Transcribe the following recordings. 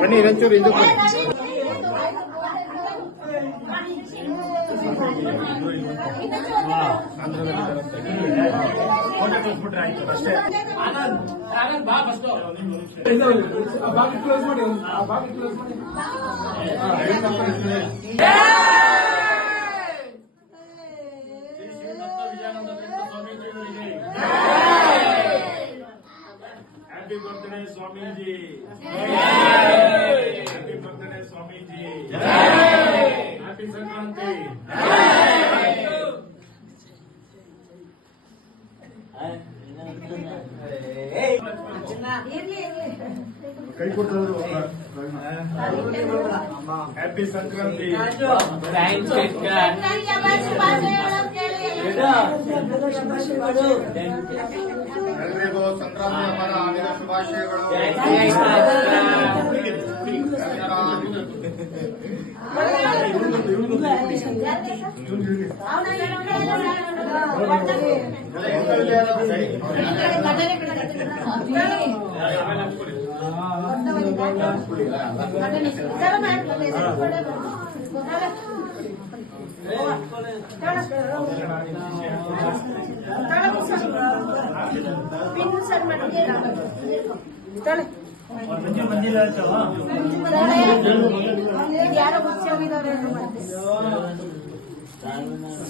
ಬನ್ನಿ ರಂಚೂರು ಹಿಂದೂ ಕ್ಲೋಸ್ ಮಾಡಿ Happy birthday, Swamiji. Happy birthday, Swamiji. Happy Sankranti. Happy Sankranti. ಎಲ್ರಿಗೂ ಸಂಕ್ರಾಂತಿ ಹಬ್ಬದ ಹಾರ್ದಿಕ ಶುಭಾಶಯಗಳು.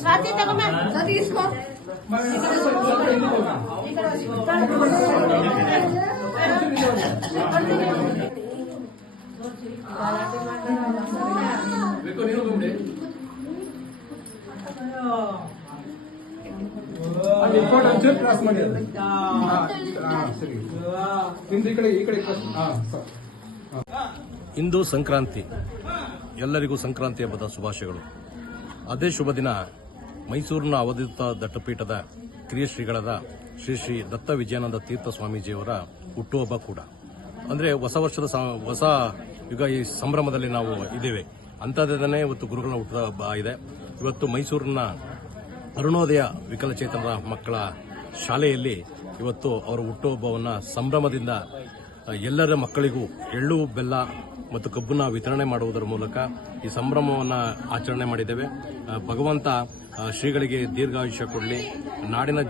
ಸ್ವಾತಿ ತಗೊಂಬ తీసుకో ಕ್ರಾಸ್ ಮಾಡಿ ಇಂದು ಸಂಕ್ರಾಂತಿ. ಎಲ್ಲರಿಗೂ ಸಂಕ್ರಾಂತಿ ಹಬ್ಬದ ಶುಭಾಶಯಗಳು. ಅದೇ ಶುಭ ದಿನ ಮೈಸೂರಿನ ಅವಧೂತ ದತ್ತಪೀಠದ ಕಿರಿಯ ಶ್ರೀಗಳಾದ ಶ್ರೀ ಶ್ರೀ ದತ್ತ ವಿಜಯಾನಂದ ತೀರ್ಥ ಸ್ವಾಮೀಜಿಯವರ ಹುಟ್ಟುಹಬ್ಬ ಕೂಡ. ಅಂದರೆ ಹೊಸ ವರ್ಷದ ಹೊಸ ಯುಗ ಈ ಸಂಭ್ರಮದಲ್ಲಿ ನಾವು ಇದ್ದೇವೆ. ಅಂಥದ್ದನ್ನೇ ಇವತ್ತು ಗುರುಗಳ ಹುಟ್ಟುಹಬ್ಬ ಇದೆ. ಇವತ್ತು ಮೈಸೂರಿನ ಅರುಣೋದಯ ವಿಕಲಚೇತನರ ಮಕ್ಕಳ ಶಾಲೆಯಲ್ಲಿ ಇವತ್ತು ಅವರ ಹುಟ್ಟುಹಬ್ಬವನ್ನು ಸಂಭ್ರಮದಿಂದ ಎಲ್ಲರ ಮಕ್ಕಳಿಗೂ ಎಳ್ಳು ಬೆಲ್ಲ ಮತ್ತು ಕಬ್ಬನ್ನು ವಿತರಣೆ ಮಾಡುವುದರ ಮೂಲಕ ಈ ಸಂಭ್ರಮವನ್ನು ಆಚರಣೆ ಮಾಡಿದ್ದೇವೆ. ಭಗವಂತ ಶ್ರೀಗಳಿಗೆ ದೀರ್ಘಾಯುಷ್ಯ ಕೊಡಲಿ, ನಾಡಿನ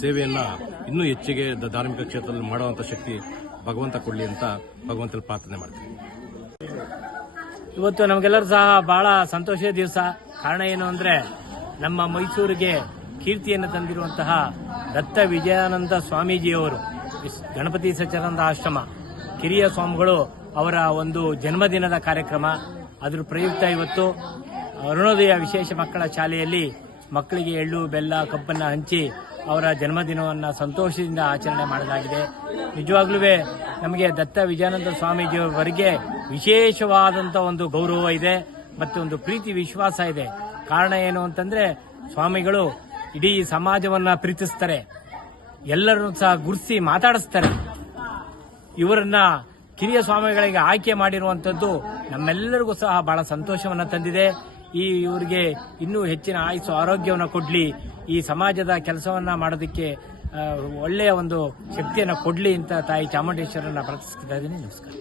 ಸೇವೆಯನ್ನು ಇನ್ನೂ ಹೆಚ್ಚಿಗೆ ಧಾರ್ಮಿಕ ಕ್ಷೇತ್ರದಲ್ಲಿ ಮಾಡುವಂಥ ಶಕ್ತಿ ಭಗವಂತ ಕೊಡಲಿ ಅಂತ ಭಗವಂತನಲ್ಲಿ ಪ್ರಾರ್ಥನೆ ಮಾಡ್ತೀವಿ. ಇವತ್ತು ನಮಗೆಲ್ಲರೂ ಸಹ ಬಹಳ ಸಂತೋಷದ ದಿವಸ. ಕಾರಣ ಏನು ಅಂದರೆ, ನಮ್ಮ ಮೈಸೂರಿಗೆ ಕೀರ್ತಿಯನ್ನು ತಂದಿರುವಂತಹ ದತ್ತ ವಿಜಯಾನಂದ ಸ್ವಾಮೀಜಿಯವರು ಗಣಪತಿ ಸಚ್ಚಿದಾನಂದ ಆಶ್ರಮ ಕಿರಿಯ ಸ್ವಾಮಿಗಳು ಅವರ ಒಂದು ಜನ್ಮದಿನದ ಕಾರ್ಯಕ್ರಮ. ಅದರ ಪ್ರಯುಕ್ತ ಇವತ್ತು ಅರುಣೋದಯ ವಿಶೇಷ ಮಕ್ಕಳ ಶಾಲೆಯಲ್ಲಿ ಮಕ್ಕಳಿಗೆ ಎಳ್ಳು ಬೆಲ್ಲ ಕಬ್ಬನ್ನು ಹಂಚಿ ಅವರ ಜನ್ಮದಿನವನ್ನು ಸಂತೋಷದಿಂದ ಆಚರಣೆ ಮಾಡಲಾಗಿದೆ. ನಿಜವಾಗ್ಲೂ ನಮಗೆ ದತ್ತ ವಿಜಯಾನಂದ ಸ್ವಾಮೀಜಿಯವರಿಗೆ ವಿಶೇಷವಾದಂಥ ಒಂದು ಗೌರವ ಇದೆ ಮತ್ತು ಒಂದು ಪ್ರೀತಿ ವಿಶ್ವಾಸ ಇದೆ. ಕಾರಣ ಏನು ಅಂತಂದ್ರೆ, ಸ್ವಾಮಿಗಳು ಇಡೀ ಸಮಾಜವನ್ನ ಪ್ರೀತಿಸ್ತಾರೆ, ಎಲ್ಲರನ್ನು ಸಹ ಗುರುತಿಸಿ ಮಾತಾಡಿಸ್ತಾರೆ. ಇವರನ್ನ ಕಿರಿಯ ಸ್ವಾಮಿಗಳಿಗೆ ಆಯ್ಕೆ ಮಾಡಿರುವಂತದ್ದು ನಮ್ಮೆಲ್ಲರಿಗೂ ಸಹ ಬಹಳ ಸಂತೋಷವನ್ನು ತಂದಿದೆ. ಇವರಿಗೆ ಇನ್ನೂ ಹೆಚ್ಚಿನ ಆಯುಸ್ಸು ಆರೋಗ್ಯವನ್ನು ಕೊಡ್ಲಿ, ಈ ಸಮಾಜದ ಕೆಲಸವನ್ನ ಮಾಡೋದಕ್ಕೆ ಒಳ್ಳೆಯ ಒಂದು ಶಕ್ತಿಯನ್ನು ಕೊಡ್ಲಿ ಅಂತ ತಾಯಿ ಚಾಮುಂಡೇಶ್ವರನ್ನ ಪ್ರಾರ್ಥಿಸ್ತಾ ಇದ್ದೀನಿ. ನಮಸ್ಕಾರ.